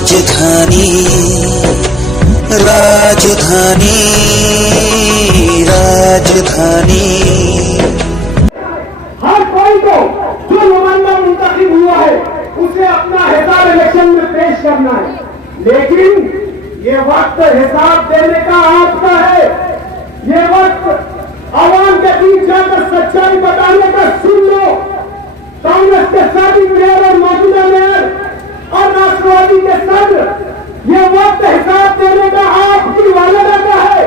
राजधानी राजधानी राजधानी। हर कोई को जो नुमाइंदा मुंतखब हुआ है उसे अपना हिसाब इलेक्शन में पेश करना है, लेकिन ये वक्त हिसाब देने का आपका है। ये वक्त आवाम के बीच जाकर सच्चाई बताने का सुन लो। कांग्रेस के साथी मेयर और मौजूदा मेयर और राष्ट्रवादी के सदर, ये वक्त हिसाब देने का आपकी वालिदा का है।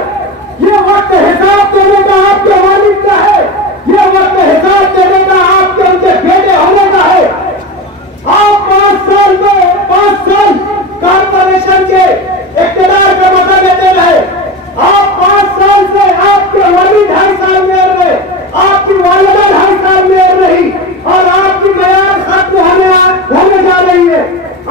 ये वक्त हिसाब देने का आपके वालिद का है। ये वक्त हिसाब देने का आपके उनके बेटे होने का है। आप 5 साल कॉर्पोरेशन के इख्तियार का मता देते रहे। आप 5 साल से आपके वालिद 2.5 साल मेयर रहे, आपकी वालिदा 2.5 साल मेयर रही और आपकी मेयर खत्म होने जा रही है।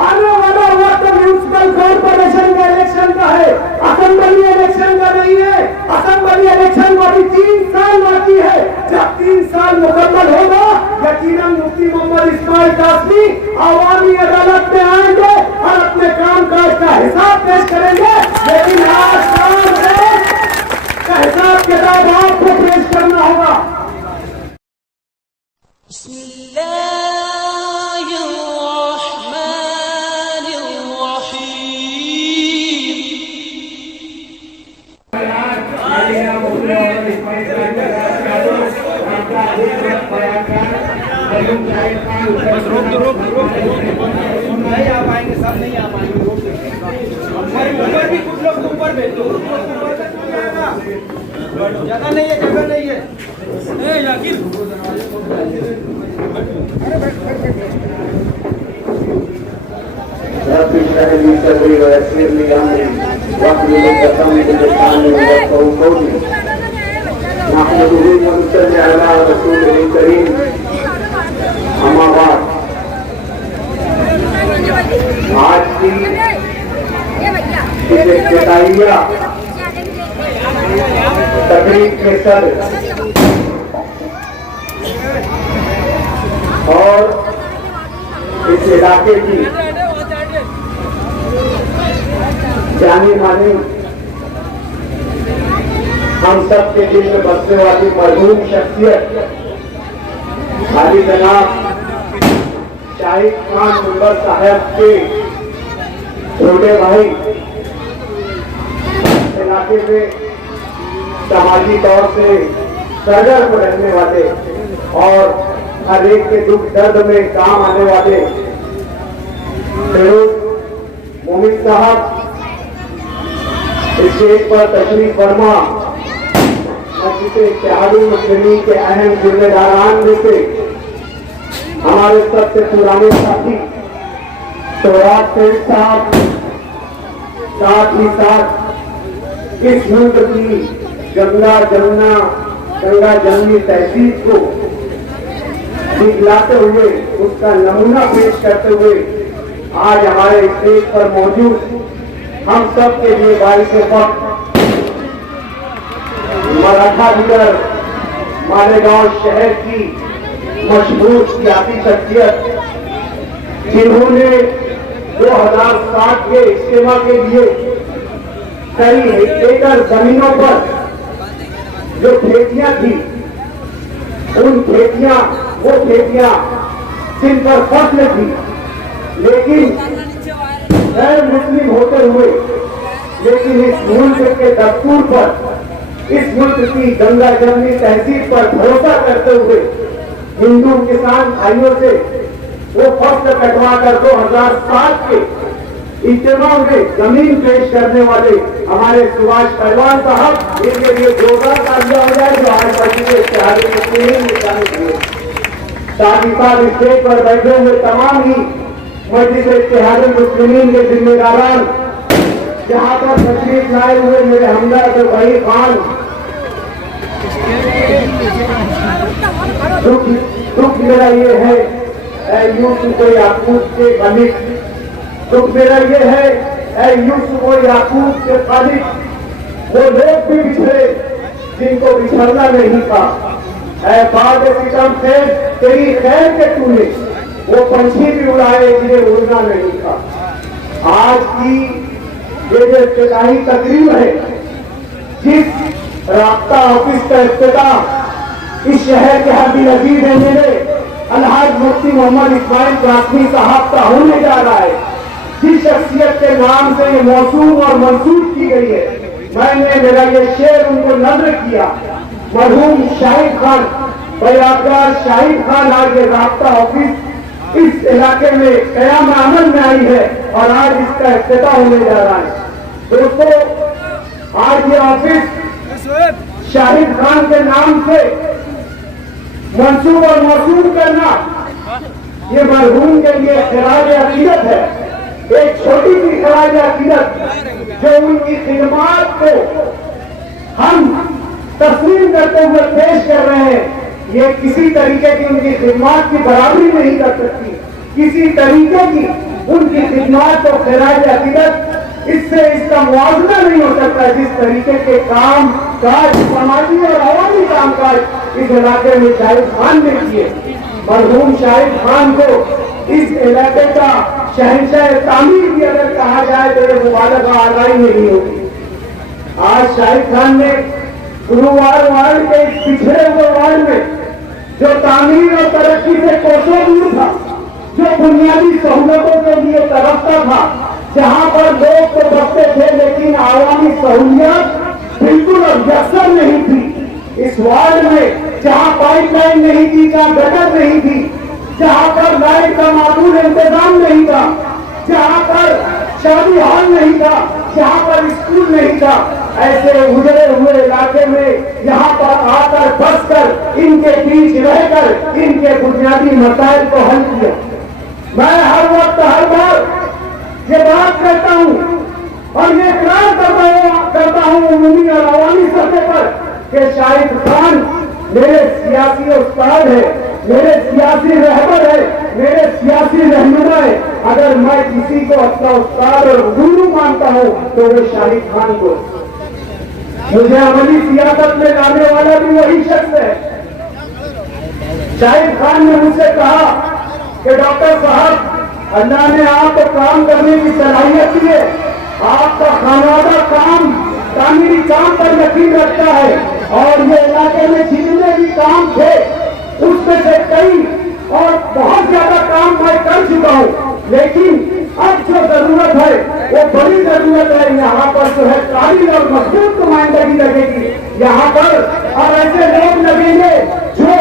आने वाला वक्त म्यूनिसिपल कॉर्पोरेशन का इलेक्शन का है, असेंबली इलेक्शन का नहीं है। असेंबली इलेक्शन को अभी 3 साल बाकी है। जब 3 साल मुकम्मल होगा, यकीनन मुफ्ती मोहम्मद इस्माइल कासमी आवामी अदालत में आएंगे और अपने काम काज का हिसाब पेश करेंगे। लेकिन आज का हिसाब किताब आपको पेश करना होगा। बस रोक नहीं आ पाएंगे, सब नहीं आ पाएंगे। ऊपर भी कुछ लोग ऊपर बैठो, जगह नहीं है, जगह नहीं है। आज की तकरीब के सर और इस इलाके की जानी मानी हम सब के दिल में बसने वाली मरहूम शख्सियत हाजी जनाब शाहिद खान मुंबर साहब के छोटे भाई, इलाके में समाजी तौर से सरगर्म रहने वाले और हर एक के दुख दर्द में काम आने वाले फिरोज मोमिन साहब स्टेज पर तशरीफ फरमा मस्जिद इत्तेहादुल मुस्लिमीन के अहम जिम्मेदारान में से हमारे सबसे पुराने साथी सोराब सेठ साहब, साथ ही साथ इस मुल्क की गंगा जमनी तहजीब को दिखलाते हुए उसका नमूना पेश करते हुए आज हमारे स्टेज पर मौजूद हम सब के लिए बारिश वक्त मराठा लीडर मालेगांव शहर की मशहूर सियासी शख्सियत, जिन्होंने 2007 के इज्तिमा के लिए कई एकड़ जमीनों पर जो खेतियां थी, उन वो खेतियां जिन पर फसल थी, लेकिन गैर मुस्लिम होते हुए, लेकिन इस मुल्क के दस्तूर पर, इस मुल्क की गंगा जमनी तहजीब पर भरोसा करते हुए हिंदू किसान भाइयों से वो फसल कटवा कर 2007 के इज्तिमा में जमीन पेश करने वाले हमारे सुभाष पहलवान साहब, इनके लिए जोरदार तालियां हो जाए जो आज मस्जिद इत्तेहादुल मुस्लिमीन में शामिल हुए। साथ ही साथ स्टेज पर बैठे हुए तमाम ही मस्जिद इत्तेहादुल मुस्लिमीन के जिम्मेदारान, जहां पर तशरीफ लाए हुए मेरे हमदर्द भाई खान, दुख मेरा ये है यूसुफ याकूब के खालिक, दुख मेरा ये है यूसुफ याकूब के खालिक, वो लोग भी बिछड़े जिनको बिछड़ना नहीं था। बाद सितम खैर तेरी खैर के तूने वो पंछी भी उड़ाए जिन्हें उड़ना नहीं था। आज की ये जो इफ्तिताही तकरीब है, जिस राब्ता ऑफिस का इफ्तिताह इस शहर के हबीब अजीज है मेरे अलहाज मुफ्ती मोहम्मद इस्माइल कासमी साहब का होने जा रहा है, जिस शख्सियत के नाम से ये मौसूम और मंसूब की गई है, मैंने मेरा ये शेर उनको नज़्र किया। मरहूम शाहिद खान, बयादगार शाहिद खान, आज ये राब्ता ऑफिस इस इलाके में कयाम अमल में आई है और आज इसका इफ्तिताह होने जा रहा है। दोस्तों, आज ये ऑफिस शाहिद खान के नाम से मंसूब और मौसूल करना ये मरहूम के लिए खराज अकीदत है, एक छोटी सी खराज अकीदत जो उनकी खिदमात को हम तस्लीम करते हुए पेश कर रहे हैं। ये किसी तरीके की उनकी खिदमात की बराबरी नहीं कर सकती, किसी तरीके की उनकी खिदमात और खराज अकीदत इससे इसका मुआवजा नहीं हो सकता। जिस तरीके के काम काज, समाजी और अवामी काम काज इस इलाके में शाहिद खान ने किए, मरहूम शाहिद खान को इस इलाके का शहंशाह तामीर भी अगर कहा जाए तो ये मुबालगा आगाही नहीं होगी। आज शाहिद खान ने गुरुवार वार्ड के इस पिछड़े हुए वार्ड में जो तामीर और तरक्की से कोसों दूर था, जो बुनियादी सहूलतों के लिए तरफता था, जहां पर लोग तो बसते थे लेकिन आवामी सहूलियत बिल्कुल अवसर नहीं थी। इस वार्ड में जहां पाइपलाइन नहीं थी, जहां गटर नहीं थी, जहां पर लाइट का मामूल इंतजाम नहीं था, जहां पर शादी हॉल नहीं था, जहां पर स्कूल नहीं था, ऐसे उजड़े हुए इलाके में यहाँ पर आकर बसकर इनके बीच रहकर इनके बुनियादी मसाइल को हल किया। मैं हर वक्त हर बार ये बात करता हूँ और ये इकरार करता हूँ उमूमी और अवामी सतह पर कि शाहिद खान मेरे सियासी उस्ताद है, मेरे सियासी रहबर है, मेरे सियासी रहनुमा है। अगर मैं किसी को अपना उस्ताद और गुरु मानता हूँ तो वो शाहिद खान को, मुझे अमली सियासत में लाने वाला भी वही शख्स है। शाहिद खान ने मुझसे कहा कि डॉक्टर साहब, अल्लाह ने आपको काम करने की सलाहियत दी है, आपका खानवादा काम तामीरी काम पर यकीन रखता है और ये इलाके में जितने भी काम थे उसमें से कई और बहुत ज्यादा काम मैं कर चुका हूँ, लेकिन अब जो जरूरत है वो बड़ी जरूरत है। यहाँ पर जो है काबिल और मजबूत नुमाइंदगी लगेगी यहाँ पर, और ऐसे लोग लगेंगे जो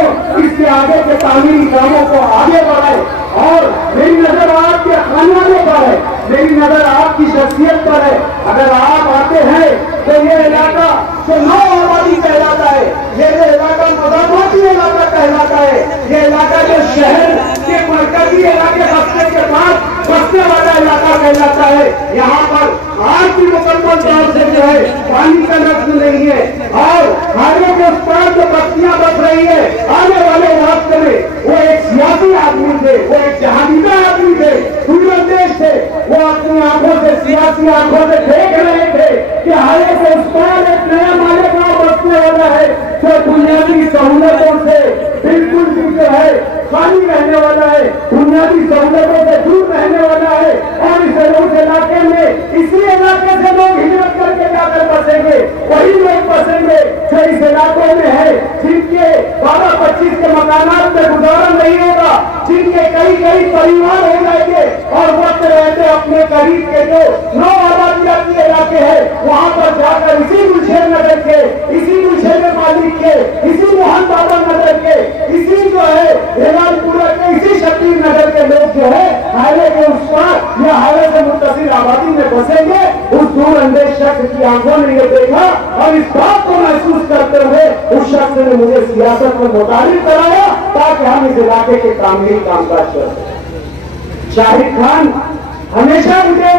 इससे आगे के तामीरी कामों को आगे बढ़ाए। और मेरी नजर आपके खानवानों पर है, मेरी नजर आपकी शख्सियत पर है। अगर आप आते हैं तो ये इलाका जो नौ आबादी कहलाता है, ये इलाका मदामाती इलाका कहलाता है, ये इलाका जो शहर के मरकजी इलाके बसने के बाद बसने वाला इलाका कहलाता है। यहाँ पर आज भी मुकम्मल तौर से जो है पानी का नक्श नहीं है और हाईवे के उस पार जो बस्तियां बस रही है आने वाले रास्ते में, वो एक सियासी आदमी थे, वो एक जहांगीर आदमी थे, दूरंदेश थे। वो अपनी आंखों से, सियासी आंखों से देख रहे थे कि हाईवे के उस पार एक नया मालिकाना बसने वाला है जो बुनियादी सहूलतों से बिल्कुल भी जो है खाली रहने वाला है, बुनियादी सहूलतों से दूर रहने वाला है। और इस इलाके में, इसी इलाके से लोग हिजरत करके जाकर बसेंगे, वही लोग बसेंगे जो इस इलाकों में है, जिनके 12-25 के मकानात में गुजारा नहीं होगा, जिनके कई परिवार हो जाएंगे और वक्त रहते अपने करीब के जो 9 आबादियाती इलाके है वहाँ पर जाकर इसी गुलशेर नगर के, इसी गुलशेर मालिक के, इसी मोहन बाबा नगर के, इसी जो है हेलालपुरा के, इसी शकीर नगर के लोग जो है हाईवे के उस पार या हाईवे से मुत्तसिल आबादी में बसेंगे। उस दूर अंदेश शख्स की आंखों ने ये देखा और इस बात को महसूस करते हुए उस शख्स ने मुझे सियासत में मुतालिब कराया ताकि हम इस इलाके के तामीरी कामकाज करें। शाहिद खान हमेशा मुझे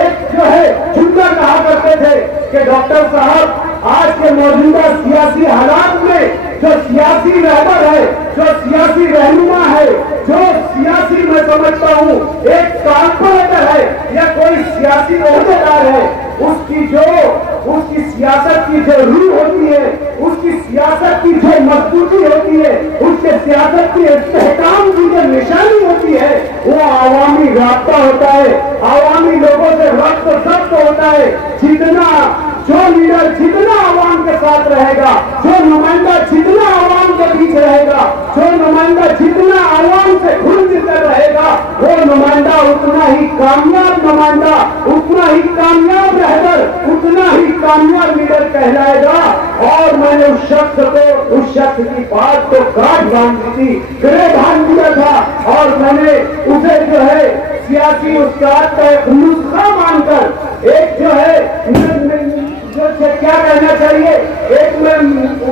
एक जो है जुमला कहा करते थे कि डॉक्टर साहब, आज के मौजूदा सियासी हालात में जो सियासी रहबर है, जो सियासी रहनुमा है, जो सियासी मैं समझता हूँ एक कारपोरेटर है, या कोई सियासी ओहदेदार है, उसकी सियासत की जो रूह होती है, उसकी सियासत की जो मजबूती होती है, उसके सियासत की इस्तेहकाम की जो निशानी होती है, वो आवामी राब्ता होता है, आवामी लोगों से रब्त जब्त होता है। जो लीडर जितना आवाम के साथ रहेगा, जो नुमाइंदा जितना आवाम के बीच रहेगा, जो नुमाइंदा जितना आवाम से घुल मिल कर रहेगा, वो नुमाइंदा उतना ही कामयाब नुमाइंदा, उतना ही कामयाब रहबर, उतना ही कामयाब लीडर कहलाएगा। और मैंने उस शख्स की बात को गांठ बांध दी थी, गिरे बांध दिया था, और मैंने उसे जो है सियासी उस्ताद का एक नुस्खा मानकर, एक जो है क्या कहना चाहिए, एक मैं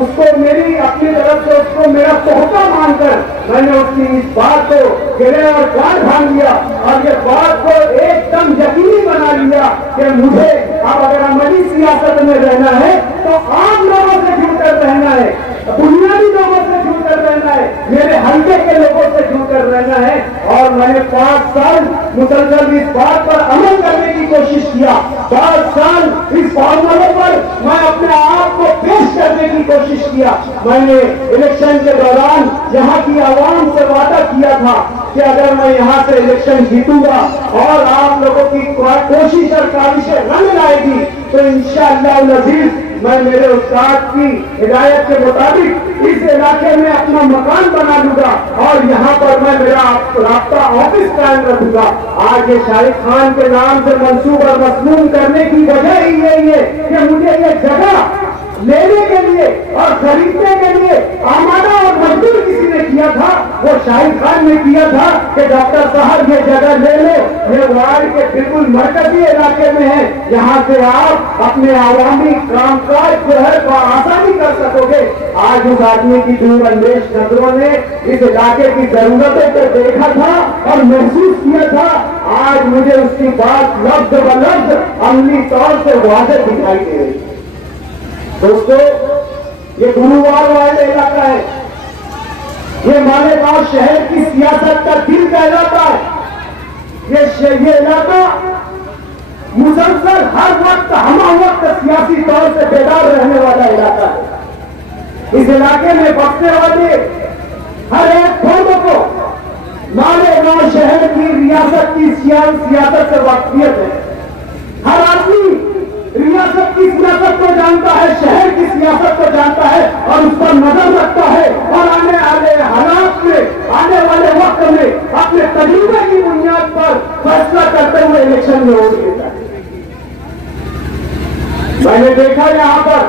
उसको मेरी अपनी तरफ से उसको मेरा तोहफा मानकर मैंने उसकी इस बात को गिरे और गांठ बांध लिया, और ये बात को एकदम यकीनी बना लिया कि मुझे अब अगर अमली सियासत में रहना है तो आम लोगों से जुड़कर रहना है, बुनियादी लोगों से जुड़कर रहना है, मेरे हल्के के लोगों से जुड़कर रहना है। और मैंने 5 साल मुसलसल इस बात पर अमल करने की कोशिश किया, 5 साल इस फॉर्मूले पर मैं अपने आप को पेश करने की कोशिश किया। मैंने इलेक्शन के दौरान यहाँ की आवाम से वादा किया था कि अगर मैं यहाँ से इलेक्शन जीतूंगा और आप लोगों की कोशिश और काविशें रंग लाएगी तो इंशाअल्लाह अज़ीज मैं मेरे उस्ताद की हिदायत के मुताबिक इस इलाके में अपना मकान बना लूंगा और यहाँ पर मैं मेरा राब्ता ऑफिस कायम रखूंगा। आज ये शाहिद खान के नाम से मंसूब और मसनून करने की वजह ही यही है कि मुझे ये जगह लेने के लिए और खरीदने के लिए आमादा और मजबूर किसी ने किया था, वो शाहिद खान ने किया था कि डॉक्टर साहब ये जगह ले लो, ये वार्ड के बिल्कुल मरकजी इलाके में है, यहाँ से आप अपने आवामी कामकाज जो है वो आसानी कर सकोगे। आज उस आदमी की दूरअंदेश नजरों ने इस इलाके की जरूरतों को देखा था और महसूस किया था। आज मुझे उसकी बात लफ्ज ब लफ्ज अमली तौर से वाज़ेह दिखाई दे रही है। दोस्तों, ये गुरुवार वाला इलाका है, ये मालेगांव शहर की सियासत का दिल कहलाता है। ये इलाका मुसलसल हर वक्त वक्त सियासी तौर से बेदार रहने वाला इलाका है। इस इलाके में बसने वाले हर एक फर्द को मालेगांव शहर की रियासत की सियासत से वाकिफियत है। हर आदमी रियासत की सियासत को जानता है, शहर की सियासत को जानता है और उस पर नजर रखता है और आने वाले हालात में, आने वाले वक्त में अपने तजुर्बे की बुनियाद पर फैसला करते हुए इलेक्शन में वोट देता है। मैंने देखा यहाँ पर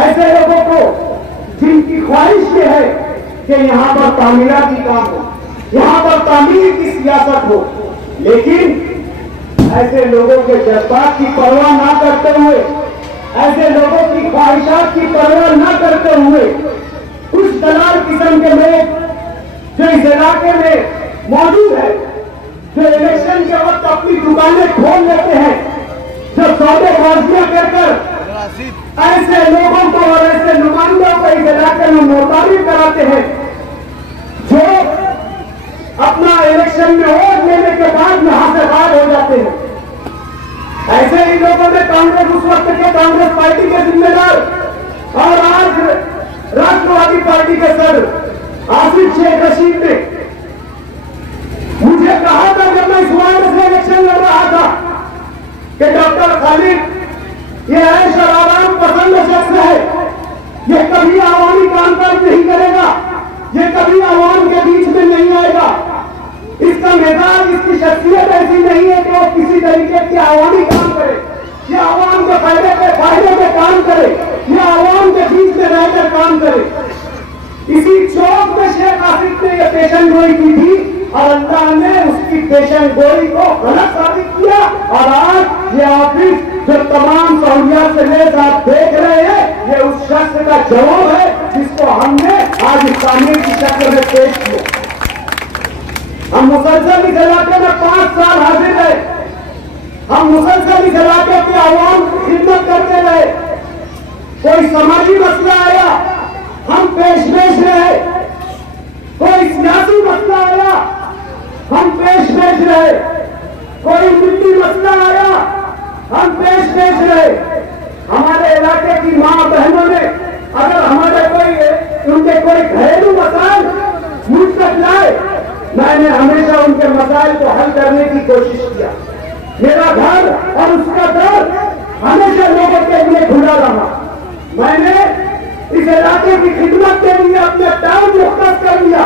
ऐसे लोगों को जिनकी ख्वाहिश ये है कि यहाँ पर तामीराती काम हो, यहाँ पर तामीर की सियासत हो, लेकिन ऐसे लोगों के जज्बात की परवाह ना करते हुए, ऐसे लोगों की ख्वाहिशात की परवाह ना करते हुए कुछ दलाल किस्म के लोग जो इस इलाके में मौजूद है, जो इलेक्शन के वक्त अपनी दुकानें खोल लेते हैं, जो सौदेबाजियां करकर ऐसे लोगों को और ऐसे नुमाइंदों को इस इलाके में मुताबिक कराते हैं, जो अपना इलेक्शन में वोट लेने के बाद यहां से बाहर हो जाते हैं। ऐसे ही लोगों ने कांग्रेस, उस वक्त के कांग्रेस पार्टी के जिम्मेदार और आज राष्ट्रवादी पार्टी के सर आसिफ शेख रशीद ने मुझे कहा था जब मैं इस वार्ड से इलेक्शन लड़ रहा था कि डॉक्टर खालिद ये ऐश और आराम पसंद शख्स है, ये कभी आवामी कामकाज नहीं करेगा, ये कभी आवाम के बीच में नहीं आएगा, इसका मिजाज, इसकी शख्सियत ऐसी नहीं है कि वो किसी तरीके के आवामी काम करे, ये आवाम के फायदे पे काम करे, ये आवाम के बीच में रहकर काम करे। इसी चौक में शेख आसिफ ने यह पेशन गोई की थी और अल्लाह ने उसकी पेशन गोई को गलत साबित किया और आज ये ऑफिस जो तमाम सहूलियात से लेकर आप देख रहे हैं, ये उस शख्स का जवाब है जिसको हमने आज इस्लामी की शक्ल में पेश किया। हम मुसलसल इस इलाके में 5 साल हाजिर रहे, हम मुसलसल इस इलाके की आवाम की खिदमत करते रहे। कोई समाजी मसला आया हम पेश रहे, कोई सियासी मसला आया हम पेश रहे। कोई मिट्टी मसला आया, हम पेश रहे। हमारे इलाके की माँ बहनों ने अगर हमारे उनके कोई घरेलू मसाइल मुझ तक लाए, मैंने हमेशा उनके मसाइल को हल करने की कोशिश किया। मेरा घर और उसका दर हमेशा लोगों के लिए खुला रहा। मैंने इस इलाके की खिदमत के लिए अपने टाइम मुख्तस कर दिया।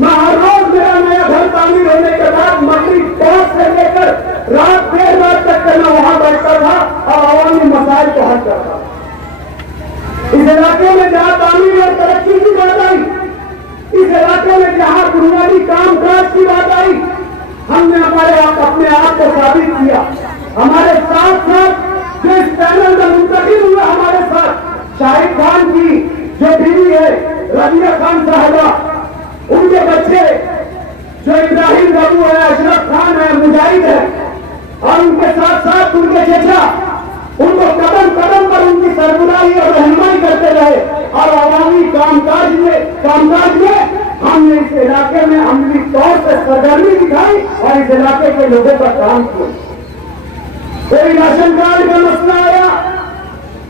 मैं हर रोज मेरा नया घर तामीर होने के बाद मगरिब 5 से लेकर रात 1:30 बजे तक मैं वहां बैठता था और अवामी मसाइल को हल करता था। इस इलाके में जहां तामीर और तरक्की की बात आई, इस इलाके में जहां बुनियादी कामकाज की बात आई, हमने अपने आप को साबित किया। हमारे साथ साथ जो इस पैनल में मुंतखब हुआ, हमारे साथ शाहिद खान की जो बीवी है रबिया खान साहबा, उनके बच्चे जो इब्राहिम बाबू है, अशरफ खान है, मुजाहिद है, और उनके साथ साथ उनके चचा उनको कदम कदम पर उनकी सरबराही और रहनुमाई करते रहे। और अवामी कामकाज में हमने इस इलाके में अमली तौर से सरगर्मी दिखाई और इस इलाके के लोगों का काम किया। कोई राशन कार्ड का मसला आया,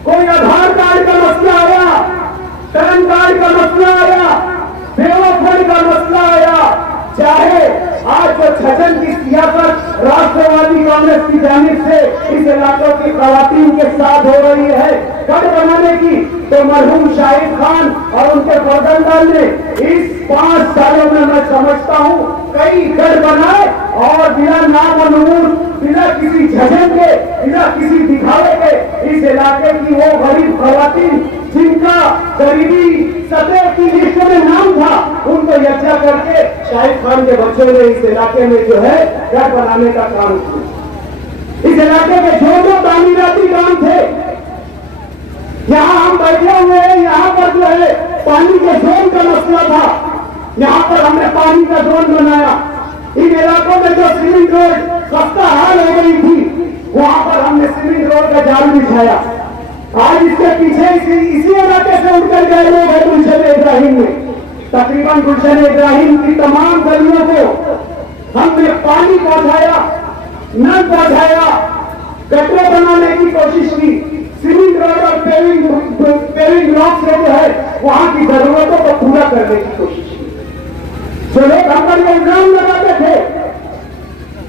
कोई आधार कार्ड का मसला आया, पैन कार्ड का मसला आया, बेवफाई का मसला आया, चाहे आज जो छजन की सियासत राष्ट्रवादी कांग्रेस की जानिब से इस इलाकों की खवातीन के साथ हो रही है गढ़ बनाने की, तो मरहूम शाहिद खान और उनके फर्जंदान ने इस 5 सालों में मैं समझता हूँ कई गढ़ बनाए और बिना नाम और नमून, बिना किसी झजन के, बिना किसी दिखावे के इस इलाके की वो गरीब खवातीन जिनका गरीबी सतह की लिस्ट में नाम था, उनको यज्ञा करके शाहिद खान के बच्चों ने इस इलाके में जो है घर बनाने का काम किया। इस इलाके के जो तामीराती काम थे, यहाँ हम बैठे हुए हैं, यहाँ पर जो है पानी के जोन का मसला था, यहाँ पर हमने पानी का जोन बनाया। इन इलाकों में जो सीमेंट रोड खस्ता हाल हो गई थी, वहां पर हमने सीमेंट रोड का जाल बिछाया। आज इसके पीछे इसी इलाके से उठकर गए लोग हैं गुलशन इब्राहिम में। तकरीबन गुलशन इब्राहिम की तमाम गलियों को हमने पानी पहुंचाया, नल पहुंचाया, गटर बनाने की कोशिश की, सीमेंट रोड और पेविंग ब्लॉक से जो है वहां की जरूरतों को पूरा करने की कोशिश की। जो लोग हम पर इल्जाम लगाते थे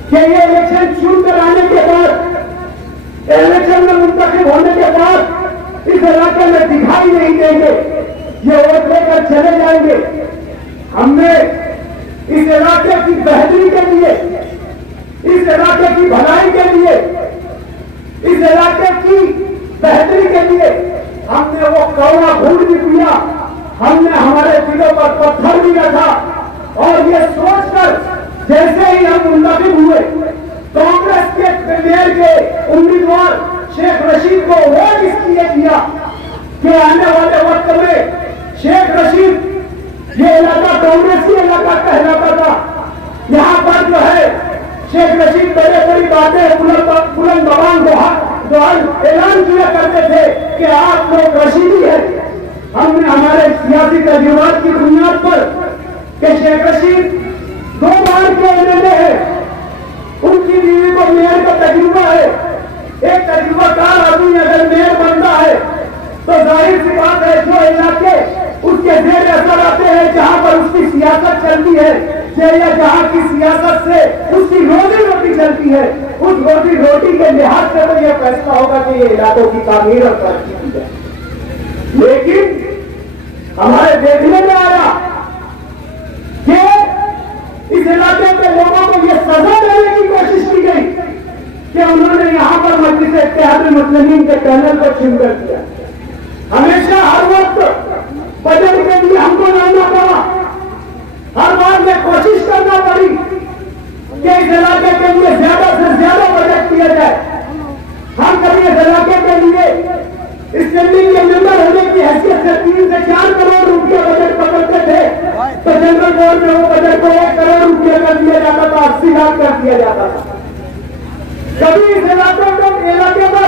कि ये इलेक्शन शुरू कराने के बाद, इलेक्शन में मुंतखब होने के बाद इस इलाके में दिखाई नहीं देंगे, ये वोट लेकर चले जाएंगे, हमने इस इलाके की बेहतरी के लिए, इस इलाके की भलाई के लिए, इस इलाके की बेहतरी के लिए हमने वो कौवा घूट भी पिया, हमने हमारे दिलों पर पत्थर भी रखा और ये सोचकर जैसे ही हम मुंतखब हुए कांग्रेस के मेयर के उम्मीदवार शेख रशीद को वोट इसलिए दिया कि आने वाले वक्त में शेख रशीद, ये इलाका कांग्रेस की इलाका कहलाता था, यहाँ पर जो है शेख रशीद बड़ी बातें बुलंद जबान ऐलान किया करते थे कि आप लोग रशीदी है। हमने हमारे सियासी तजुर्बात की बुनियाद पर कि शेख रशीद 2 बार के एमएलए है, उनकी बीवी को मेयर का तजुर्बा है, एक तजुर्बाकार आदमी अगर मेयर बनता है तो जाहिर सी बात है जो इलाके उसके जेर असर आते हैं, जहां पर उसकी सियासत चलती है, या जहां की सियासत से उसकी रोजी रोटी चलती है, उस रोजी रोटी के लिहाज से तो यह फैसला होगा कि ये इलाकों की तामीर और तरक्की की जाए। लेकिन हमारे देखने में आया कि इस इलाके के लोगों को यह सजा देने की कोशिश की गई कि उन्होंने यहां पर मजलिस इत्तेहाद मुस्लिमीन के पैनल को छीन कर दिया। हमेशा हर वक्त बजट के लिए हमको लड़ना पड़ा, हर बार में कोशिश करना पड़ी कि इस इलाके के लिए ज्यादा से ज्यादा बजट किया जाए। हम कभी इस इलाके के लिए स्टैंडिंग के मेंबर होने की हैसियत से 3 से 4 करोड़ रुपया बजट पकड़ते थे, तो जनरल बोर्ड में वो बजट को 1 करोड़ रुपया कर दिया जाता था, 80 लाख कर दिया जाता था। कभी इस इलाके पर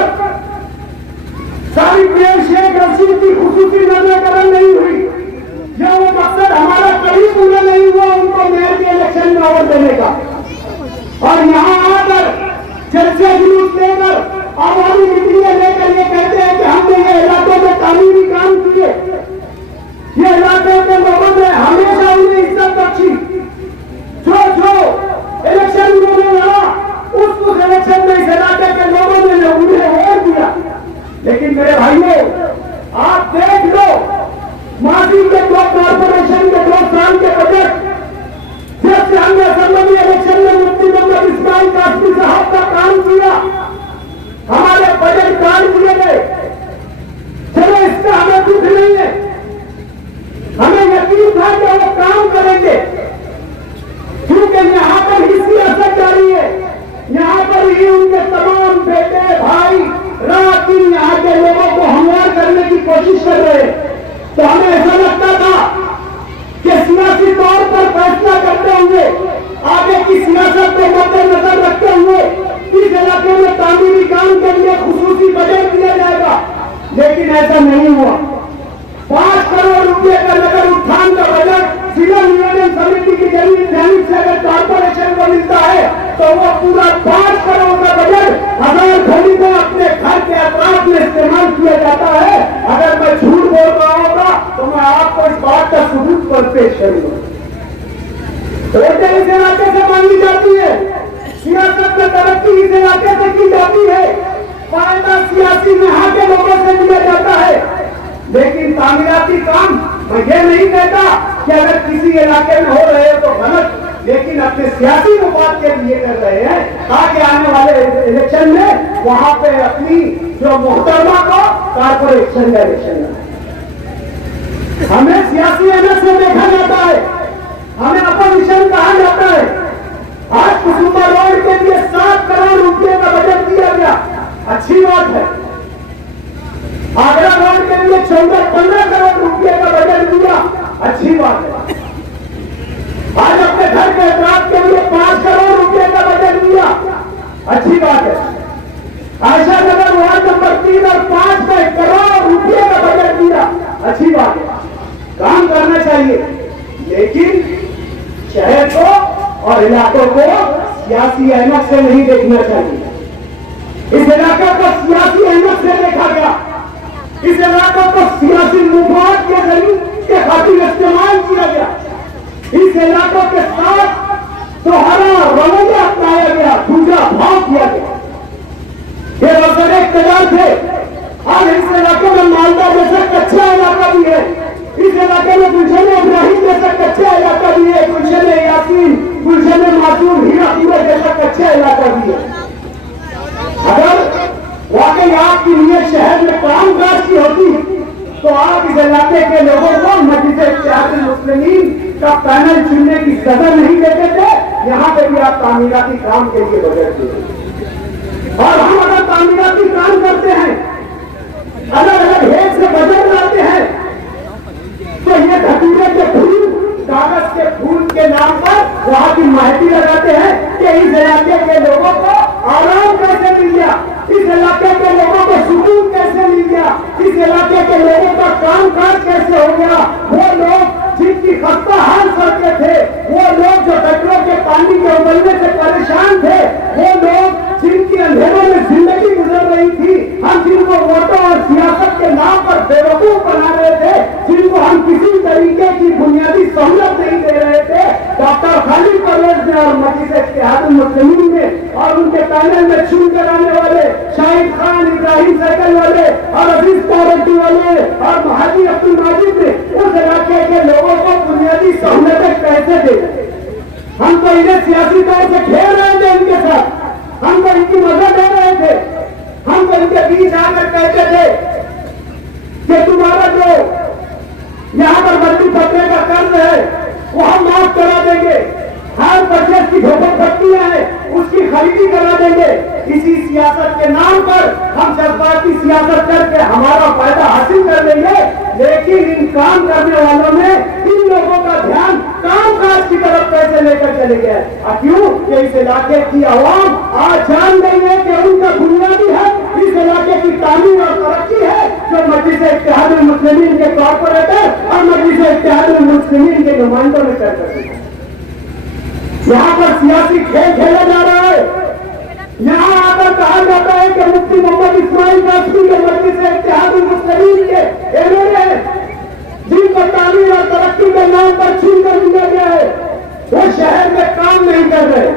सारी प्रेम शेख रशीद की खुसूसी नजरकरण नहीं हुई, या वो मकसद हमारा कभी पूरा नहीं हुआ उनको मेयर के इलेक्शन में वोट देने का। और यहाँ आकर ऐसे जुलूस लेकर आवामी मीटिंगें लेकर ये कहते हैं कि हमने ये इलाकों में तामीरी काम किए, ये इलाके के लोगों ने हमेशा उन्हें इज्जत बख्शी, जो इलेक्शन उन्होंने लड़ा उस इलेक्शन में इस इलाके के लोगों ने उन्हें वोट दिया। लेकिन मेरे भाइयों, आप देख लो, माजी के 2 कॉर्पोरेशन के 2 साल के बजट, जब से हमने असम्बली इलेक्शन में मुफ्ती मोहम्मद इस्माइल कासमी साहब का काम किया, हमारे बजट काट दिए गए। चलो, इसका हमें दुख नहीं है, हमें यकीन था कि वो काम करेंगे, क्योंकि यहाँ पर ही सियासत जारी है, यहाँ पर ही उनके तमाम बेटे भाई रात दिन यहाँ के लोगों को हमला करने की कोशिश कर रहे हैं। तो हमें ऐसा लगता था कि सियासी तौर पर फैसला करते हुए, आगे की सियासत को मद्देनजर रखते हुए इस इलाके में तामीरी काम के लिए खुसूसी बजट दिया जाएगा, लेकिन ऐसा नहीं हुआ। 5 करोड़ रुपए का नगर उत्थान का बजट जिला नियोजन समिति की जमीन ध्यान से अगर कॉर्पोरेशन को मिलता है तो वो पूरा 5 करोड़ का बजट 1000 घड़ी में अपने घर के अतराफ में इस्तेमाल किया जाता है। अगर मैं झूठ बोल रहा होगा तो मैं आपको इस बात का सबूत पर पेश करूंगा। वोटें इस इलाके से मांगी जाती है, सियासत में तरक्की इस इलाके से की जाती है, फायदा सियासी यहाँ के लोगों से लिया जाता है, लेकिन तामीराती काम मैं ये नहीं कहता कि अगर किसी इलाके में हो रहे हो तो गलत, लेकिन अपने सियासी मुफाद के लिए कर रहे हैं ताकि आने वाले इलेक्शन में वहां पे अपनी जो मोहतरमा को कॉर्पोरेशन का इलेक्शन है। हमें सियासी एनएस में देखा जाता है, हमें अपोजिशन कहा जाता है। आज कुसुम्बा रोड के लिए 7 करोड़ रुपए का बजट दिया गया, अच्छी बात है। आगरा रोड के लिए 14-15 करोड़ रुपए का बजट दिया, अच्छी बात है। आज अपने घर के एतराफ के लिए 5 करोड़ रुपए का बजट दिया, अच्छी बात है। आयशा नगर वार्ड नंबर 3 और 5 में 1 करोड़ रुपए का बजट दिया, अच्छी बात है। काम करना चाहिए, लेकिन शहर को और इलाकों को सियासी अहमियत से नहीं देखना चाहिए। इस इलाके को सियासी अहमियत से देखा गया, इस इलाके को सियासी मुफाद के जरिए के खातिर इस्तेमाल किया गया, इस इलाकों के साथ दोहरा रवैया अपनाया गया, दूसरा भाव किया गया। ये वसर इख्तियार थे, और इस इलाके में मालदा जैसा कच्चा इलाका भी है, इस इलाके में गुलशन इब्राहिम जैसा कच्चा इलाका भी है, गुलशन यासीन, गुलशन मासूम, हीरा पूरे जैसा कच्चा इलाका भी है। अगर वाकई आपकी नीयत शहर में काम काज की होती तो आप इस इलाके के लोगों को मस्जिद इत्तेहाद मुस्लिमीन का पैनल चुनने की सजा नहीं देते थे। यहाँ पे भी आप तामीराती काम के लिए बजट देते, और हम अगर तामीराती काम करते हैं, अलग अलग हेत से बजट लाते हैं, तो ये धतूरे के फूल, कागज के फूल के नाम पर वहां की माहिती लगाते हैं कि इस इलाके के लोगों को आराम कैसे मिल गया, इस इलाके के लोगों को सुकून कैसे मिल गया, इस इलाके के लोगों का काम काज कैसे हो गया। वो लोग जिनकी खस्ता हाल सड़कें थे, वो लोग जो गटरों के पानी के उबलने से परेशान थे, वो लोग जिनकी अंधेरों में जिंदगी गुजर रही थी, हम जिनको वोटों और सियासत के नाम पर बेवकूफ बना रहे थे, जिनको हम किसी तरीके की बुनियादी सहूलत नहीं दे रहे थे, डॉक्टर खालिद परवेज ने और मस्जिद इत्तेहाद मुस्लिमीन ने और उनके पैनल में चुन कर आने वाले शाहिद खान, इब्राहिम साइकिल वाले और अजीज पार्टी वाले और महाजी अब्दुल माजिद ने उस इलाके के लोगों को बुनियादी सहूलतें कैसे दे। हम तो इन्हें सियासी तौर से खेल रहे थे, इनके साथ हम तो इनकी मदद दे रहे थे, हम तो इनके बीच आकर कहते थे कि तुम्हारा जो यहाँ पर बत्ती पत्रे का कर्ज है वो हम माफ करा देंगे, हर परचेज की झोपड़पट्टियां हैं उसकी खरीदी करा देंगे। इसी सियासत के नाम पर हम जज्बाती सियासत करके हमारा फायदा हासिल कर लेंगे, लेकिन इन काम करने वालों में इन लोगों का ध्यान काम काज की तरफ कैसे लेकर चले गए। क्यों कि इस इलाके की आवाम आज जान गई है कि उनका बुनियादी है इस इलाके की तामीर और तरक्की है, जो मस्जिद इत्तेहाद मुस्लिमीन के कॉर्पोरेटर और मस्जिद इत्तेहाद मुस्लिमीन के नुमाइंदों में कर सकते हैं। यहाँ पर सियासी खेल खेला जा रहा है, यहाँ आकर कर गए।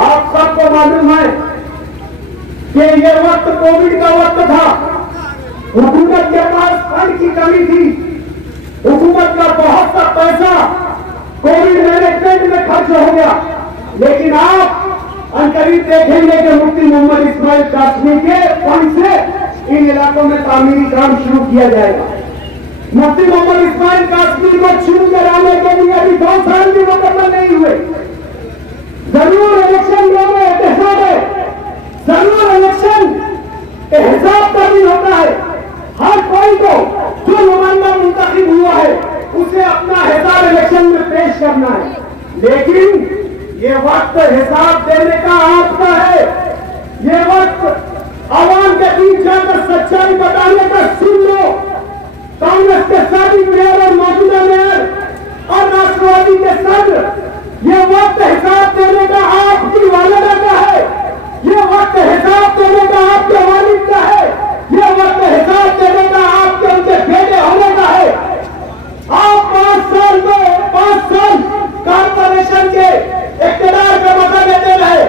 आप सबको मालूम है कि ये वक्त कोविड का वक्त था। हुकूमत के पास फंड की कमी थी। हुकूमत का बहुत सा पैसा कोविड मैनेजमेंट में खर्च हो गया। लेकिन आप अनकरीब देखेंगे कि मुफ्ती मोहम्मद इस्माइल कासमी के फंड से इन इलाकों में तामीरी काम शुरू किया जाएगा। मुफ्ती मोहम्मद इस्माइल कासमी को शुरू कराने के लिए अभी 2 साल भी मुकम्मल नहीं हुए। जरूर इलेक्शन में एहतसाब है, जरूर इलेक्शन एहसाब का भी होता है। हर कोई को जो नुमाइंदा मुंतखब हुआ है उसे अपना हिसाब इलेक्शन में पेश करना है। लेकिन ये वक्त हिसाब देने का आपका है। ये वक्त आवाम के बीच जाकर सच्चाई बताने का। सुन लो, कांग्रेस के साबिक मेयर और मौजूदा मेयर और राष्ट्रवादी के सदर, ये वक्त हिसाब देने का आपकी वालिदा का है। ये वक्त हिसाब देने का आपके वालिद का है। ये वक्त हिसाब देने का आपके उनके बेटे होने का है। आप 5 साल में 5 साल कॉर्पोरेशन के इख्तियार का मजा लेते रहे।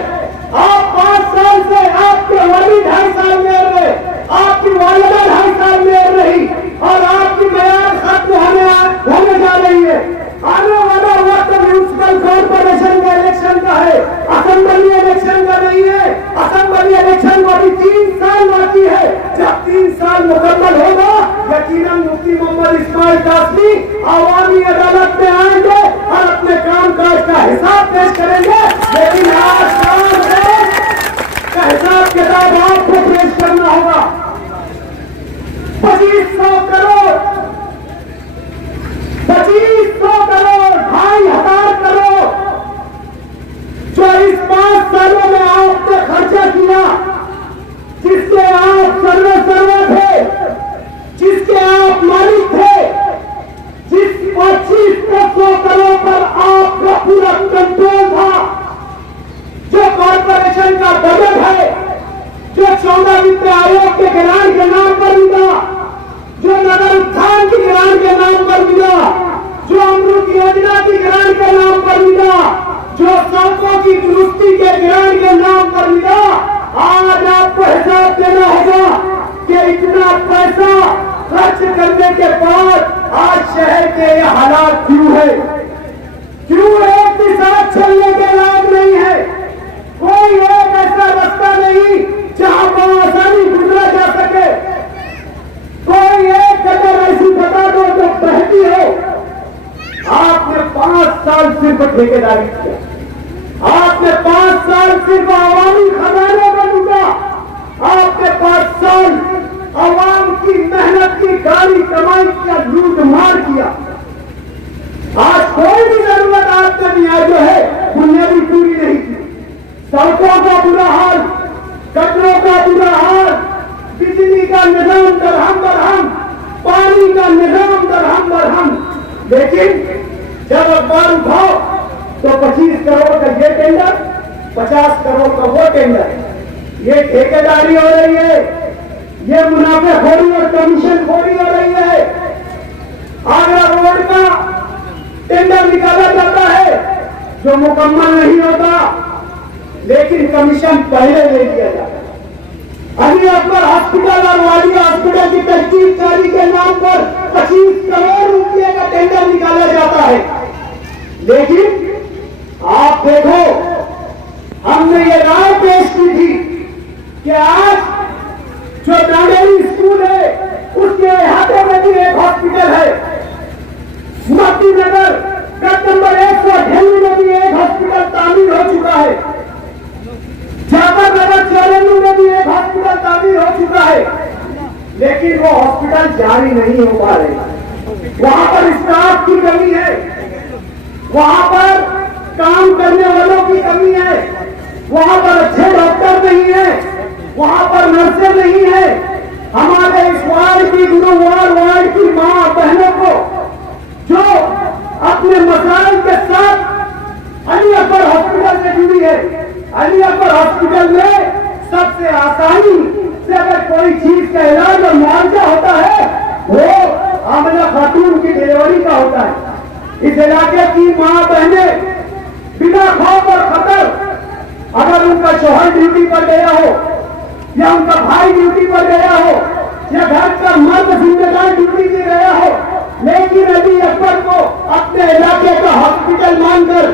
आप 5 साल से आपके वालिद 2.5 साल में रहे, आपकी वालिदा 2.5 साल में रही और आपकी मेयाद खत्म होने जा रही है। आने वाला वक्त म्यूनिसिपल कॉर्पोरेशन का इलेक्शन का है, असेंबली इलेक्शन का नहीं है। असेंबली इलेक्शन को भी 3 साल बाकी है। जब 3 साल मुकम्मल होगा, यकीनन मुफ्ती मोहम्मद इस्माइल कासमी आवामी अदालत में आएंगे और अपने कामकाज का हिसाब पेश करेंगे। लेकिन आज का हिसाब किताब आपको पेश करना होगा। 2500 करोड़ 2,500 करोड़ जो इस 5 सालों में आपने खर्चा किया, जिसके आप सर्वे थे, जिसके आप मालिक थे, जिस 2500 करोड़ पर आपका पूरा कंट्रोल था, जो कॉर्पोरेशन का बजट है, जो 14 वित्त आयोग के ग्रांट के नाम पर मिला, जो नगर उत्थान की ग्रांट के नाम पर मिला, जो अमृत योजना की ग्रांट के नाम पर मिला, जो सड़कों की दुरुस्ती के ग्रांट के नाम पर मिला, आज आपको हिसाब देना होगा कि इतना पैसा खर्च करने के बाद आज शहर के ये हालात क्यों है, क्यों एक भी सड़क चलने के लायक नहीं है। कोई एक ऐसा रास्ता नहीं जहां पर आसानी गुजरा जा सके। कोई एक अगर ऐसी बता दो जो बहती हो। आपने 5 साल सिर्फ ठेकेदारी किया, आपने 5 साल सिर्फ आवामी खजाने में लूटा, आपने 5 साल आवाम की मेहनत की गाली कमाई का लूट मार किया। आज कोई भी जरूरत आपने न्याय जो है बुनियादी पूरी नहीं की। सड़कों का बुरा हाल, कचरों का बुरा हाल, बिजली का निजाम दरहम, पानी का निजाम दरहम। लेकिन जब अखबार उठाओ तो 25 करोड़ का ये टेंडर, 50 करोड़ का वो टेंडर, ये ठेकेदारी हो रही है, ये मुनाफेखोरी और कमीशन खोरी हो रही है। आगरा रोड का टेंडर निकाला जाता है जो मुकम्मल नहीं होता, लेकिन कमीशन पहले ले लिया जाता है। अली अकबर हॉस्पिटल और वाडिया हॉस्पिटल की तजदीद जारी के नाम पर 25 करोड़ रुपए का टेंडर निकाला जाता है। लेकिन आप देखो, हमने ये राय पेश की थी कि आज जो नांदेड़ी स्कूल है उसके अहाते में भी एक हॉस्पिटल है। मोती नगर गट नंबर 198 में भी एक हॉस्पिटल तामीर हो चुका है। जाकर नगर 94 में भी एक हॉस्पिटल तामीर हो चुका है। लेकिन वो हॉस्पिटल जारी नहीं हो पा रहे। वहां पर स्टाफ की कमी है, वहां पर काम करने वालों की कमी है, वहां पर अच्छे डॉक्टर नहीं है, वहां पर नर्सें नहीं है। हमारे इस वार्ड की गुरुवार वार्ड की मां बहनों को जो अपने मसाइल के साथ अली अकबर हॉस्पिटल से जुड़ी है, अली अकबर हॉस्पिटल में सबसे आसानी से अगर कोई चीज का इलाज और मुआवजा होता है वो आमना खातून की डिलीवरी का होता है। इस इलाके की मां बहने बिना खौफ और खतर अगर उनका शौहर ड्यूटी पर गया हो या उनका भाई ड्यूटी पर गया हो या घर का मर्द जिम्मेदार ड्यूटी पे गया हो, लेकिन अली अकबर को अपने इलाके का हॉस्पिटल मानकर,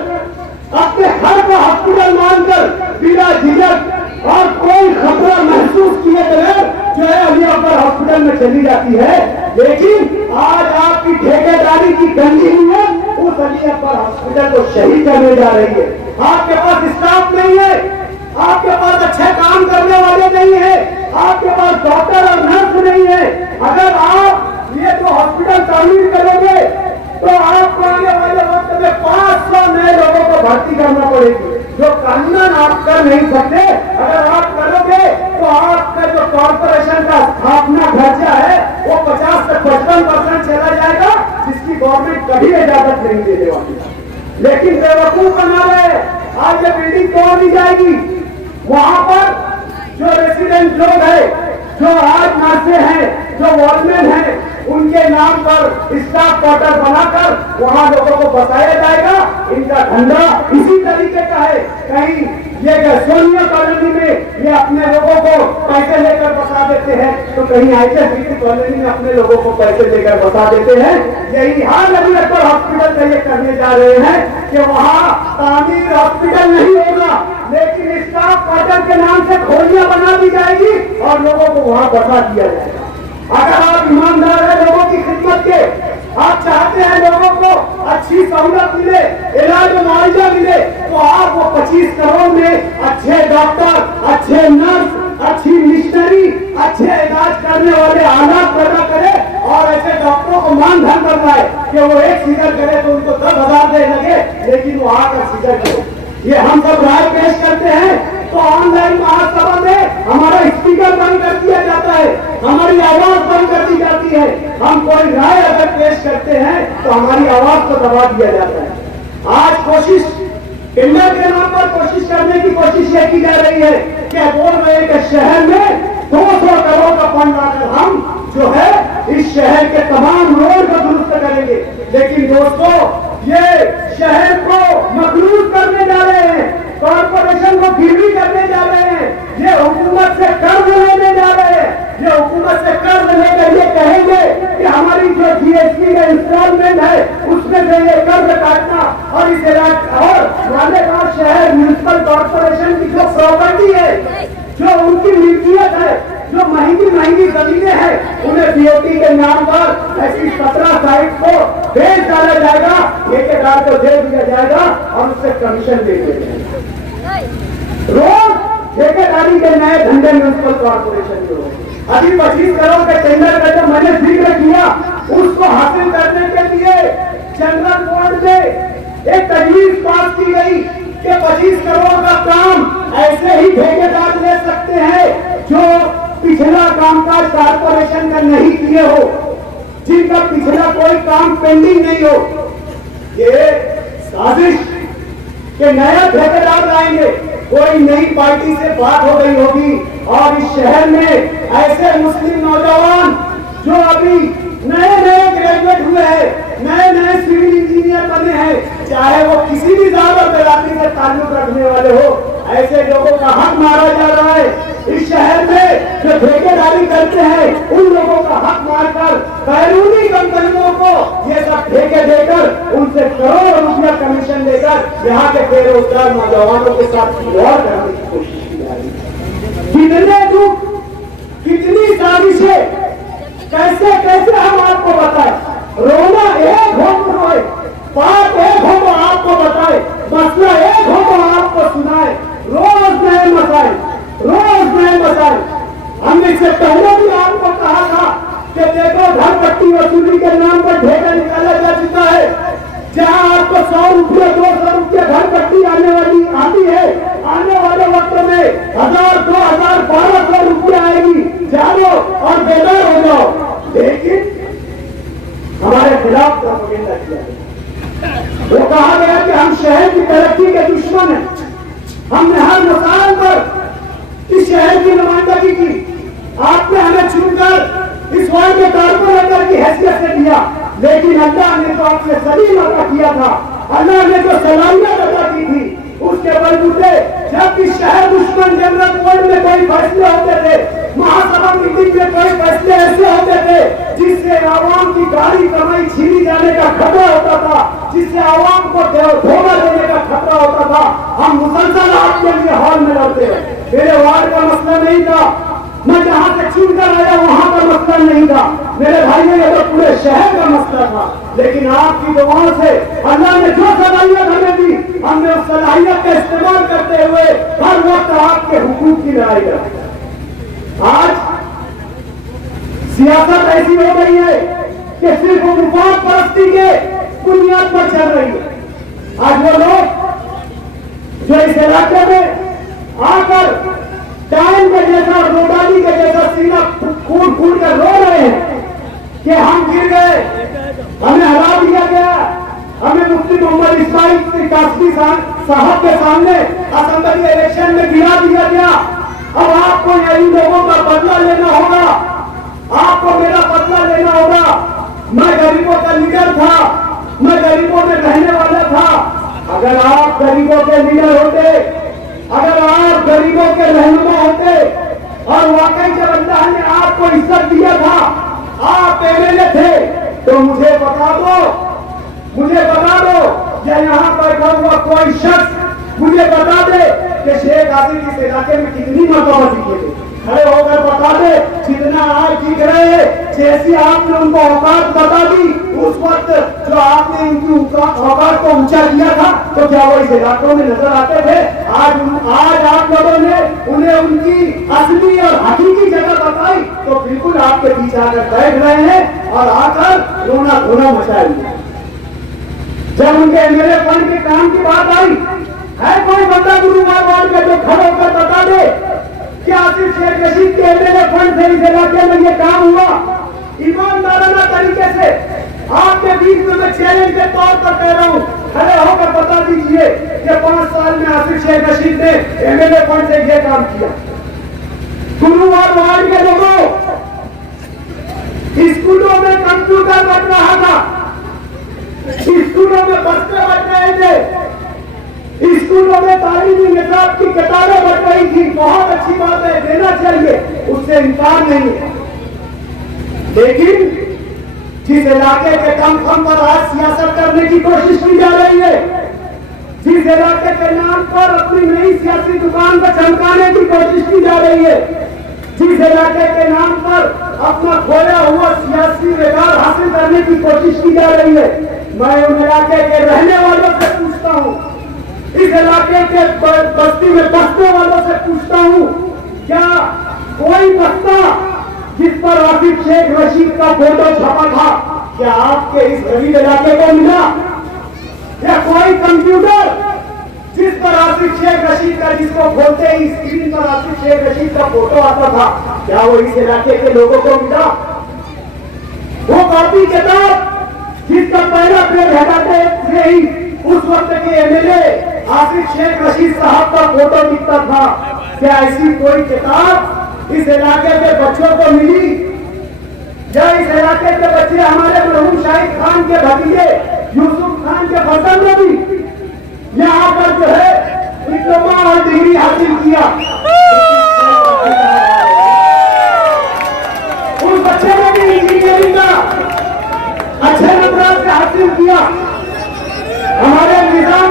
अपने घर का हॉस्पिटल मानकर बिना झिझक और कोई खतरा महसूस किए बगैर जो है अली अकबर हॉस्पिटल में चली जाती है। लेकिन आज आपकी ठेकेदारी की गंदी नीयत उस अली अकबर हॉस्पिटल को शहीद करने जा रही है। आपके पास स्टाफ नहीं है, आपके पास अच्छे काम करने वाले नहीं है, आपके पास डॉक्टर और नर्स नहीं है। अगर आप ये तो हॉस्पिटल तामीर करोगे तो आपको आने वाले वक्त में 500 नए लोगों को भर्ती करना पड़ेगी, जो कानूनन आप कर नहीं सकते। अगर आप करोगे तो आपका जो कॉर्पोरेशन का स्थापना खर्चा है वो 50 से 55% चला जाएगा, जिसकी गवर्नमेंट कभी इजाजत नहीं देने वाली। लेकिन बेवकूफ बना रहे, आज ये बिल्डिंग तोड़ दी जाएगी, वहां पर जो रेसिडेंट लोग हैं, जो आज नर्से हैं, जो वॉचमैन हैं, उनके नाम पर स्टाफ क्वार्टर बनाकर वहां लोगों को बसाया जाएगा। इनका धंधा इसी तरीके का है। कहीं ये सोनिया कॉलोनी में ये अपने लोगों को पैसे लेकर बसा देते हैं, तो कहीं आईटी कॉलोनी में अपने लोगों को पैसे लेकर बसा देते हैं। यही हाल अली अकबर हॉस्पिटल का ये करने जा रहे हैं कि वहां तामीर हॉस्पिटल नहीं होगा, लेकिन स्टाफ क्वार्टर के नाम से खोलियां बना दी जाएगी और लोगों को वहां बसा दिया जाएगा। अगर आप ईमानदार है लोगों की खिदमत के, आप चाहते हैं लोगों को अच्छी सहूलत मिले, इलाज मुआवजा मिले, तो आप वो 25 करोड़ में अच्छे डॉक्टर, अच्छे नर्स, अच्छी मिशनरी, अच्छे इलाज करने वाले आलात पैदा करें और ऐसे डॉक्टरों को मानधन करवाए कि वो एक सीजन करे तो उनको 10,000 दे लगे, लेकिन वो आकर सीजन करे। ये हम सब राय पेश करते हैं तो ऑनलाइन महासभा में हमारा स्पीकर बंद कर दिया जाता है, हमारी आवाज बंद कर दी जाती है। हम कोई राय अगर पेश करते हैं तो हमारी आवाज को दबा दिया जाता है। आज कोशिश इंडिया के नाम पर कोशिश करने की कोशिश ये की जा रही है कि बोल रहे हैं कि शहर में 200 करोड़ का फंड लाकर हम जो है इस शहर के तमाम रोड को दुरुस्त करेंगे। लेकिन दोस्तों, ये शहर को मखलूस करने जा रहे हैं, कॉर्पोरेशन को गिरवी करने जा रहे हैं, ये हुकूमत से कर्ज लेने जा रहे हैं। ये हुकूमत से कर्ज लेकर ये कहेंगे कि हमारी जो जीएसटी का इंस्टॉलमेंट है उसमें से ये कर्ज काटना और इस और रालेगांव शहर म्यूनिसिपल कॉर्पोरेशन की जो प्रॉपर्टी है, जो उनकी मिल्कियत है, जो महंगी महंगी जमीनें हैं, उन्हें बीओटी के नाम पर ऐसी 17 साइट को बेच डाला जाएगा, ठेकेदार को दे दिया जाएगा और उससे कमीशन दे दिया जाएगा। रोज ठेकेदारी के नए धंधे म्यूनिसिपल कॉर्पोरेशन के होंगे। अभी 25 करोड़ के टेंडर का जो मैंने जिक्र किया, उसको हासिल करने के लिए जनरल बोर्ड में एक तजवीज पास की गई कि 25 करोड़ का काम ऐसे ही ठेकेदार ले सकते हैं जो पिछला कामकाज कॉर्पोरेशन का नहीं किए हो, जिनका पिछला कोई काम पेंडिंग नहीं हो। ये साजिश के नया ठेकेदार लाएंगे, कोई नई पार्टी से बात हो गई होगी और इस शहर में ऐसे मुस्लिम नौजवान जो अभी नए नए ग्रेजुएट हुए हैं, नए नए सिविल इंजीनियर बने हैं, चाहे वो किसी भी जात और बिरादरी से ताल्लुक रखने वाले हो, ऐसे लोगों का हक मारा जा रहा है। इस शहर में जो ठेकेदारी करते हैं उन लोगों का हक मारकर कानूनी कंपनियों को ये सब ठेके देकर उनसे करोड़ों रुपया कमीशन देकर यहाँ के बेरोजगार नौजवानों के साथ खिलवाड़ करने की कोशिश की जा रही है। कितने दुख, कितनी साजिशें, कैसे कैसे हम आपको बताएं। रोना एक हो तो रोए, बात एक हो तो आपको बताए, मसला एक हो तो आपको सुनाए। रोज नए मसाइल, रोज नए मसाइल। हमने इससे पहले भी आपको कहा था कि देखो घर पट्टी वसूली के नाम पर ठेका निकाला जा चुका है। जहां आपको 100 रुपये 200 रुपये घर पट्टी आने वाली आती है, आने वाले वक्त में 1000 2000 1200 रुपये आएगी। जानो और बेदार हो जाओ। लेकिन हमारे खिलाफ प्रोपेगेंडा किया गया। वो कहा गया कि हम शहर की तरक्की के दुश्मन हैं। हमने हर मकान पर इस शहर की नुमाइंदगी की। आपने हमें चुनकर इस वार्ड के कारपोरेटर की हैसियत से दिया, लेकिन अल्लाह ने तो आपसे सलीम अता किया था। अल्लाह ने जो सलाहियत अता की थी उसके बलबूते जब भी शहर दुश्मन जनरल बोर्ड में कोई फैसले होते थे, महासभा मीटिंग में कोई फैसले ऐसे होते थे जिससे आवाम की गाड़ी कमाई छीनी जाने का खतरा होता था, जिससे आवाम को धोखा देने का खतरा होता था, हम मुसलसल आपके लिए हॉल में लड़ते हैं। मेरे वार्ड का मसला नहीं था, मैं जहां से चुन कर आया वहां का मसला नहीं था, मेरे भाइयों ये तो पूरे शहर का मसला था। लेकिन आपकी दुआओं से अल्लाह ने जो सलाहियत हमें दी, हमने उस सलाहियत का इस्तेमाल करते हुए हर वक्त आपके हुकूक की लड़ाई करते। आज सियासत ऐसी हो गई है कि सिर्फ मुफाद परस्ती के बुनियाद पर चल रही है। आज वो लोग जो इस इलाके में आकर टाइम के जैसा, रोडाली के जैसा सीना कूद कूद कर रो रहे हैं कि हम गिर गए, हमें हरा दिया गया, हमें मुफ्ती मोहम्मद इस्माइल कासमी साहब के सामने असेंबली इलेक्शन में गिरा दिया गया। अब आपको इन लोगों का बदला लेना होगा, आपको मेरा बदला लेना होगा। मैं गरीबों का लीडर था, मैं गरीबों में रहने वाला था। अगर आप गरीबों के लीडर होते, अगर आप गरीबों के रहनुमा होते और वाकई जब अल्लाह ने आपको इज्जत दिया था, आप एमएलए थे, तो मुझे बता दो या यहाँ पर हुआ कोई शख्स मुझे बता दे कि शेख आसिफ इस इलाके में कितनी मरतबा दिखे थे, खड़े होकर बता दे जितना आज दिख रहे हैं। जैसी आपने उनको औकात बता दी, उस वक्त जो आपने उनकी औकात को ऊंचा किया था, तो क्या वो इस इलाकों में नजर आते थे? आज आप लोगों ने उन्हें उनकी असली और हकीकी जगह बताई, तो बिल्कुल आपके पीछे आकर बैठ रहे हैं और आकर रोना धोना मचाएंगे। जब उनके एमएलए फंड के काम की बात आई, है कोई बंदा गुरुवार वार्ड में जो खड़े होकर बता दे कि आसिफ शेख रशीद के एमएलए फंड से इस इलाके में ये काम हुआ? ईमानदाराना तरीके से आपके बीच में मैं चैलेंज के तौर पर कह रहा हूँ, खड़े होकर बता दीजिए कि 5 साल में आसिफ शेख रशीद ने एमएलए फंड से ये काम किया। गुरुवार वार्ड के लोगों, स्कूलों में कंप्यूटर बन रहा था, स्कूलों में बस्ते बन रहे थे, स्कूलों में तालीमी निजाम की किताबें बन रही थी। बहुत अच्छी बात है, देना चाहिए, उससे इनकार नहीं है। लेकिन जिस इलाके के दम पर आज सियासत करने की कोशिश की जा रही है, जिस इलाके के नाम पर अपनी नई सियासी दुकान को चमकाने की कोशिश की जा रही है, जिस इलाके के नाम पर अपना खोया हुआ सियासी रोजगार हासिल करने की कोशिश की जा रही है, मैं उन इलाके के रहने वालों से पूछता हूँ, इस इलाके के बस्ती में बसने वालों से पूछता हूँ, क्या कोई बस्ता जिस पर आसिफ शेख रशीद का फोटो छपा था, क्या आपके इस गरीब इलाके को मिला? या कोई कंप्यूटर जिस पर आसिफ शेख रशीद का, जिसको खोलते ही स्क्रीन पर आसिफ शेख रशीद का फोटो आता था, क्या वो इस इलाके के लोगों को मिला? वो कॉपी किताब जिसका पहला पेज हटाते ही उस वक्त के एमएलए आसिफ शेख रशीद साहब का फोटो दिखता था, क्या ऐसी कोई किताब इस इलाके के बच्चों को मिली? या इस इलाके के बच्चे हमारे मरहूम शाहिद खान के भतीजे यूसुफ खान के फसल में भी यहाँ पर जो है डिप्लोमा और डिग्री हासिल किया? उस बच्चे ने भी इंजीनियरिंग का अच्छे नंबर से हासिल किया। हमारे निजाम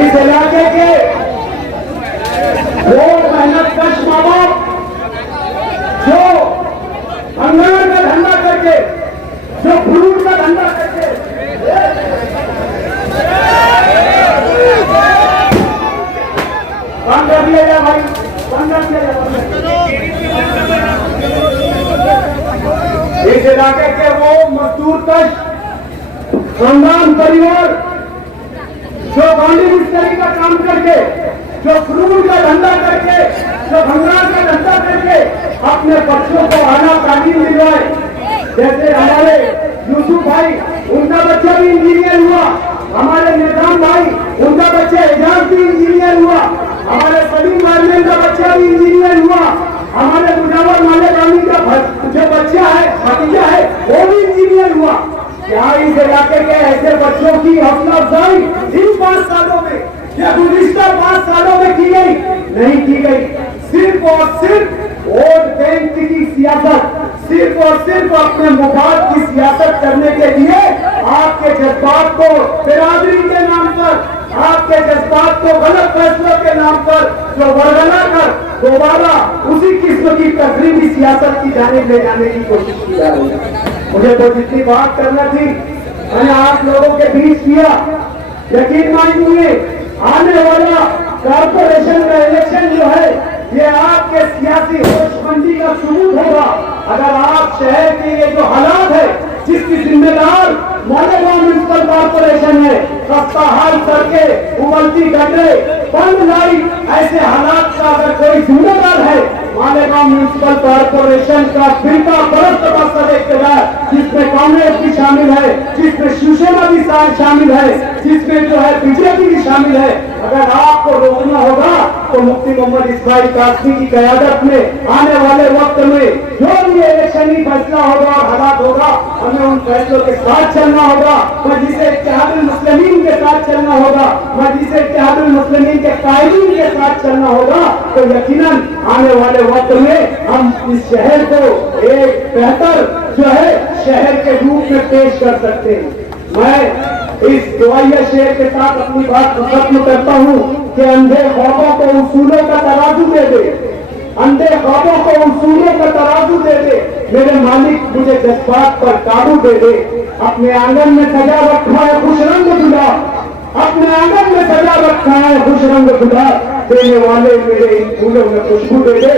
इस इलाके के बहुत मेहनत कश माँ बाप जो अंगार का धंधा करके, जो फ्रूट का धंधा करके बंद कर दिया जाए भाई, बंद कर दिया जाए। इस इलाके के वो मजदूर कश खानदान परिवार जो गांधी मिस्त्री का काम करके, जो फ्रूट का धंधा करके, जो भंगार का धंधा करके अपने बच्चों को आना तालीम दिलवाए। जैसे हमारे यूसुफ भाई, उनका बच्चा भी इंजीनियर हुआ। हमारे निजाम भाई, उनका बच्चा एजाज भी इंजीनियर हुआ। हमारे सलीम भाई का बच्चा भी इंजीनियर हुआ। हमारे मुजावर मालिक आमी का जो बच्चा है, भतीजा है, वो भी इंजीनियर हुआ। क्या इस इलाके के ऐसे बच्चों की हौसला अफजाई इन 5 सालों में या गुज़िश्ता 5 सालों में की गई? नहीं की गई। सिर्फ और सिर्फ वोट बैंक की सियासत, सिर्फ और सिर्फ अपने मुफाद की सियासत करने के लिए आपके जज्बात को बिरादरी के नाम पर, आपके जज्बात को गलत फैसलों के नाम पर जो वर्गला कर दोबारा उसी किस्म की तकरीबी सियासत की जानिब ले जाने की कोशिश की जा रही है। मुझे तो जितनी बात करना थी मैंने आप लोगों के बीच किया। यकीन मानिए, आने वाला कॉर्पोरेशन का इलेक्शन जो है ये आपके सियासी होशमंदी का सबूत होगा। अगर आप शहर के ये जो हालात है जिसकी जिम्मेदार मालेगांव म्युनिसिपल कॉर्पोरेशन है, सस्ता हाल सड़कें, उबलती गड्ढे, बंद लाइट, ऐसे हालात का अगर कोई जिम्मेदार है मालेगांव म्युनिसिपल कॉर्पोरेशन का फिरका परस्त का सब इख्तियार, जिसमें कांग्रेस भी शामिल है, जिसमें शिवसेना भी शामिल है, जिसमें जो है बीजेपी भी शामिल है। अगर आपको रोकना होगा तो मुफ्ती मोहम्मद इस्माइल कासमी की क़यादत में आने वाले वक्त में जो भी इलेक्शनी फैसला होगा और हालात होगा, हमें उन फैसलों के साथ चलना होगा। मजलिस इत्तेहादुल मुस्लिमीन के साथ चलना होगा, मजलिस इत्तेहादुल मुस्लिमीन के कायदीन के साथ चलना होगा। तो यकीनन आने वाले वक्त में हम इस शहर को एक बेहतर जो है शहर के रूप में पेश कर सकते हैं। मैं इस दुआया शेर के साथ अपनी बात खत्म करता हूँ कि अंधे ख्वाबों को उसूलों का तराजू दे दे, अंधे ख्वाबों को उसूलों का तराजू दे दे। मेरे मालिक मुझे जज्बात पर काबू दे दे। अपने आंगन में सजा रखा है खुश रंग गुलाब, अपने आंगन में सजा रखा है खुश रंग गुलाब, देने वाले मेरे इन फूलों में खुशबू दे दे।